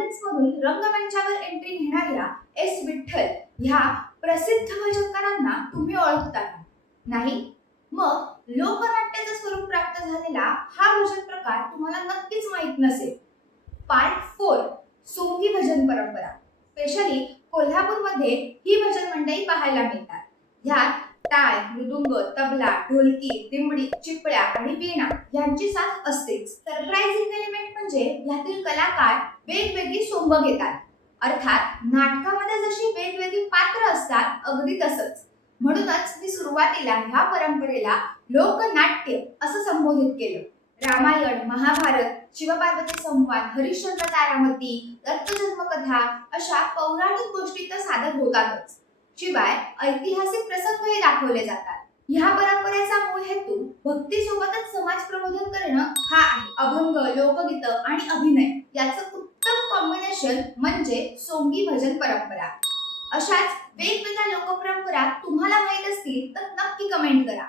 Audience मधून रंगमंचावर entry घेणाऱ्या एस विठ्ठल ह्या प्रसिद्ध भजनकारांना तुम्ही ओळखता का? नाही? मग लोकनाट्याचं स्वरूप प्राप्त झालेला हा भजन प्रकार तुम्हाला नक्कीच माहित नसेल. पार्ट 4 सोंगी भजन परंपरा. स्पेशली कोल्हापूरमध्ये ही भजन मंडळी पाहायला मिळतात. ह्यात टाळ, मृदुंग, तबला, ढोलकी, दिमडी, चिपळ्या आणि वीणा यांची साथ असतेच. सरप्राइझिंग एलिमेंट म्हणजे ह्यातील कलाकार वेगवेगळी सोंग घेतात. अर्थात नाटकामध्ये जशी वेगवेगळी पात्र असतात अगदी तसंच. म्हणूनच मी सुरुवातीला ह्या परंपरेला लोकनाट्य असं संबोधित केलं. रामायण, महाभारत, शिवपार्वती संवाद, हरिश्चंद्र तारामती, दत्तजन्मकथा अशा पौराणिक गोष्टी तर सादर होतातच. शिवाय ऐतिहासिक प्रसंगही दाखवले जातात. ह्या परंपरेचा मूळ हेतू भक्तीसोबतच समाज प्रबोधन करणं हा आहे. अभंग, लोकगीत आणि अभिनय याचं उत्तम कॉम्बिनेशन म्हणजे सोंगी भजन परंपरा. अशाच वेगवेगळ्या लोकपरंपरा तुम्हाला माहित असतील तर नक्की कमेंट करा.